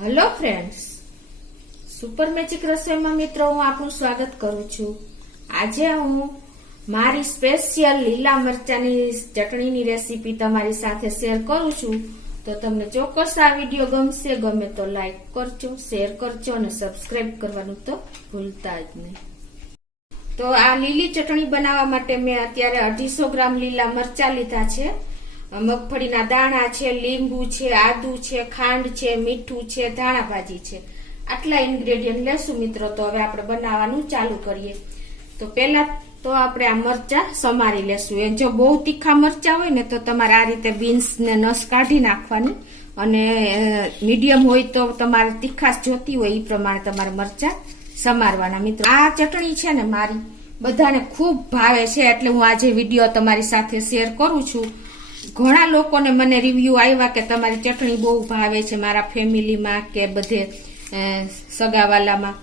Hello friends, super magic રસોઈમાં મિત્રો હું આપનું સ્વાગત કરું છું। આજે હું મારી સ્પેશિયલ લીલા મરચાની ચટણીની રેસીપી તમારી સાથે શેર કરું છું। તો તમને ચોક્કસ આ વિડીયો ગમશે, ગમે તો લાઈક કરજો, શેર કરજો અને સબસ્ક્રાઇબ કરવાનું તો ભૂલતા જ નહીં। તો આ લીલી ચટણી બનાવવા માટે મેં અત્યારે 250 ગ્રામ લીલા મરચા લીધા છે, મગફળીના દાણા છે, લીંબુ છે, આદુ છે, ખાંડ છે, મીઠું છે, ધાણા ભાજી છે। આટલા ઇન્ગ્રેડિયન્ટ લેશું મિત્રો। તો હવે આપણે બનાવવાનું ચાલુ કરીએ। તો પહેલા તો આપણે આ મરચા સમારી લેશું। એ જો બહુ તીખા મરચા હોય ને તો તમારે આ રીતે બીન્સ ને નસ કાઢી નાખવાની, અને મીડિયમ હોય તો તમારે તીખાશ જોતી હોય એ પ્રમાણે તમારે મરચા સમારવાના। મિત્રો આ ચટણી છે ને મારી બધાને ખૂબ ભાવે છે, એટલે હું આજે વિડીયો તમારી સાથે શેર કરું છું। ઘણા લોકોને મને રિવ્યુ આવ્યા કે તમારી ચટણી બહુ ભાવે છે, મારા ફેમિલીમાં કે બધે સગાવાલામાં,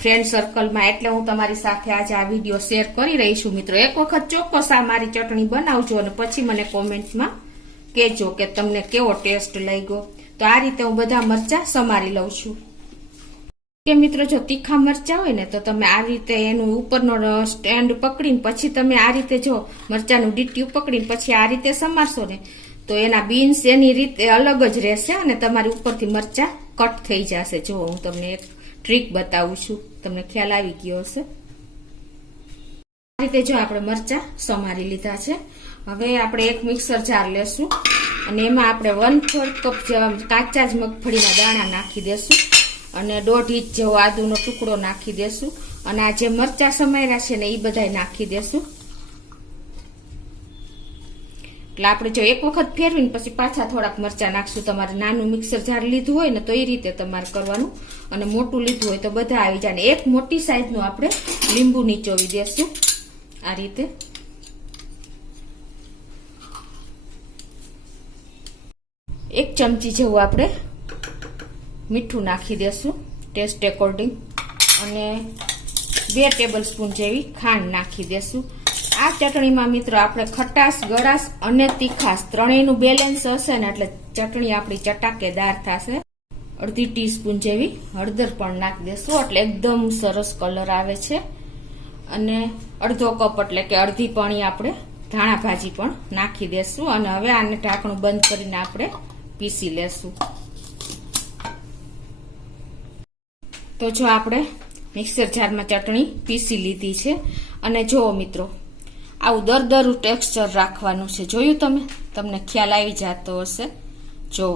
ફ્રેન્ડ સર્કલમાં, એટલે હું તમારી સાથે આજે આ વિડીયો શેર કરી રહી છું। મિત્રો એક વખત ચોક્કસ આ મારી ચટણી બનાવજો અને પછી મને કોમેન્ટ્સમાં કહેજો કે તમને કેવો ટેસ્ટ લાગ્યો। તો આ રીતે હું બધા મરચા સમારી લઉં છું। કે મિત્રો જો તીખા મરચા હોય ને તો તમે આ રીતે એનું ઉપરનો સ્ટેન્ડ પકડીને પછી તમે આ રીતે જો મરચાનું ડીટ્યું પકડીને પછી આ રીતે સમારશો ને તો એના બીન્સ એની રીતે અલગ જ રહેશે અને તમારી ઉપરથી મરચા કટ થઈ જશે। જો હું તમને એક ટ્રીક બતાવું છું, તમને ખ્યાલ આવી ગયો હશે। આ રીતે જો આપણે મરચા સમારી લીધા છે। હવે આપણે એક મિક્સર જાર લેશું અને એમાં આપણે 1/4 કપ જેવા કાચા જ મગફળીના દાણા નાખી દેશું અને 1.5 ઇંચ જેવો આદુનો ટુકડો નાખી દેશું અને આ જે મરચા સમાર્યા છે ને એ બધાય નાખી દેશું। એટલે આપણે જો એક વખત ફેરવીને પછી પાછા થોડાક મરચા નાખશું। તમારે નાનું મિક્સર જાર લીધું હોય ને તો એ રીતે તમારે કરવાનું, અને મોટું લીધું હોય તો બધા આવી જાય। એક મોટી સાઈઝનું આપણે લીંબુ નીચોવી દેશું આ રીતે। એક ચમચી જેવું આપણે મીઠું નાખી દેશું ટેસ્ટ એકોર્ડિંગ, અને 2 ટેબલ સ્પૂન જેવી ખાંડ નાખી દેશું। આ ચટણીમાં મિત્રો આપણે ખટાશ, ગળાશ અને તીખાશ ત્રણેયનું બેલેન્સ હશે ને એટલે ચટણી આપણી ચટાકેદાર થશે। 1/2 ટીસ્પૂન જેવી હળદર પણ નાખી દેશું એટલે એકદમ સરસ કલર આવે છે, અને 1/2 કપ એટલે કે અડધી પાણી આપણે ધાણા ભાજી પણ નાખી દેશું, અને હવે આને ઢાંકણું બંધ કરીને આપણે પીસી લેશું। તો જો આપણે મિક્સર જારમાં ચટણી પીસી લીધી છે, અને જો મિત્રો આવું દરદરું ટેક્સચર રાખવાનું છે। જોયું તમને ખ્યાલ આવી જતો હશે। જો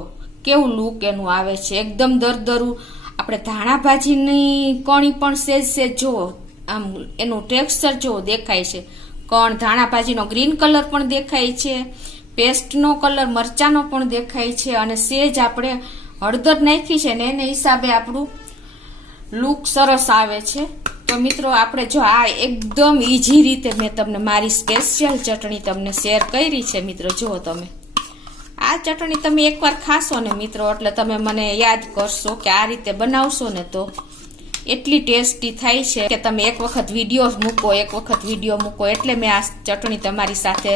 કેવું લુક એનું આવે છે, એકદમ દરદરું। આપણે ધાણા ભાજીની કણી પણ સેજ જો આમ એનું ટેક્સચર જો દેખાય છે, કણ ધાણા ભાજીનો ગ્રીન કલર પણ દેખાય છે, પેસ્ટનો કલર મરચાનો પણ દેખાય છે, અને સેજ આપણે હળદર નાખી છે ને એને હિસાબે આપણું લુક સરસ આવે છે। તો મિત્રો આપણે જો આ એકદમ ઈઝી રીતે મેં તમને મારી સ્પેશિયલ ચટણી તમને શેર કરી છે। મિત્રો જુઓ, તમે આ ચટણી તમે એકવાર ખાશો ને મિત્રો એટલે તમે મને યાદ કરશો કે આ રીતે બનાવશો ને તો એટલી ટેસ્ટી થાય છે કે તમે એક વખત વિડીયો મૂકો એટલે મેં આ ચટણી તમારી સાથે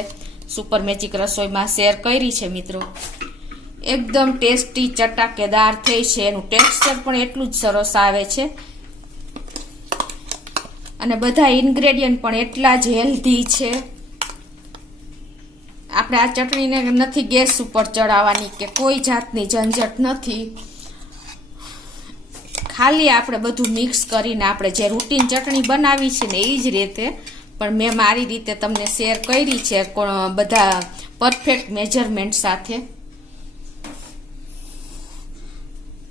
સુપર મેજિક રસોઈમાં શેર કરી છે। મિત્રો એકદમ ટેસ્ટી ચટાકેદાર થઈ છે, એનું ટેક્સચર પણ એટલું જ સરસ આવે છે, અને બધા ઇન્ગ્રેડિયન્ટ પણ એટલા જ હેલ્ધી છે। આપણે આ ચટણીને નથી ગેસ ઉપર ચડાવવાની કે કોઈ જાતની ઝંઝટ નથી, ખાલી આપણે બધું મિક્સ કરીને આપણે જે રૂટીન ચટણી બનાવી છે ને એ જ રીતે, પણ મેં મારી રીતે તમને શેર કરી છે બધા પરફેક્ટ મેજરમેન્ટ સાથે।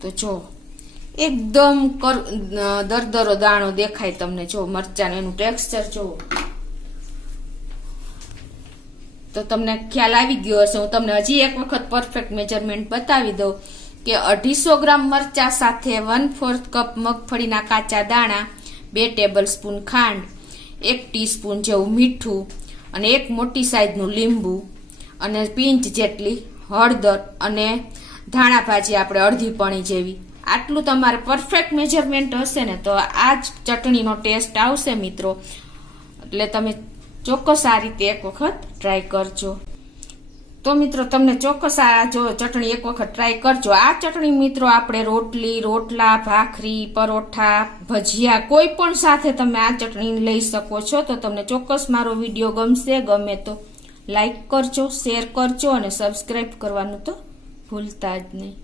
તો જો એકદમ દરદરો દાણો દેખાય તમને, જો મરચાનું એનું ટેક્સચર જો, તો તમને ખ્યાલ આવી ગયો હશે। હું તમને હજી એક વખત પરફેક્ટ મેજરમેન્ટ બતાવી દઉં કે 250 ગ્રામ મરચા સાથે 1/4 કપ મગફળીના કાચા દાણા, 2 ટેબલ સ્પૂન ખાંડ, 1 ટીસ્પૂન જેવું મીઠું, અને 1 મોટી સાઈઝનું લીંબુ, અને પિંચ જેટલી હળદર, અને ધાણા ભાજી આપણે અડધી પણી જેવી। આટલું તમારે પરફેક્ટ મેજરમેન્ટ હશે ને તો આ જ ચટણીનો ટેસ્ટ આવશે મિત્રો। એટલે તમે ચોક્કસ આ રીતે એક વખત ટ્રાય કરજો। તો મિત્રો તમને ચોક્કસ આ જો ચટણી એક વખત ટ્રાય કરજો. આ ચટણી મિત્રો આપણે રોટલી, રોટલા, ભાખરી, પરોઠા, ભજીયા કોઈ પણ સાથે તમે આ ચટણી લઈ શકો છો. તો તમને ચોક્કસ મારો વિડીયો ગમશે. ગમે તો લાઈક કરજો, શેર કરજો અને સબસ્ક્રાઈબ કરવાનું તો ભૂલતા જ નહીં.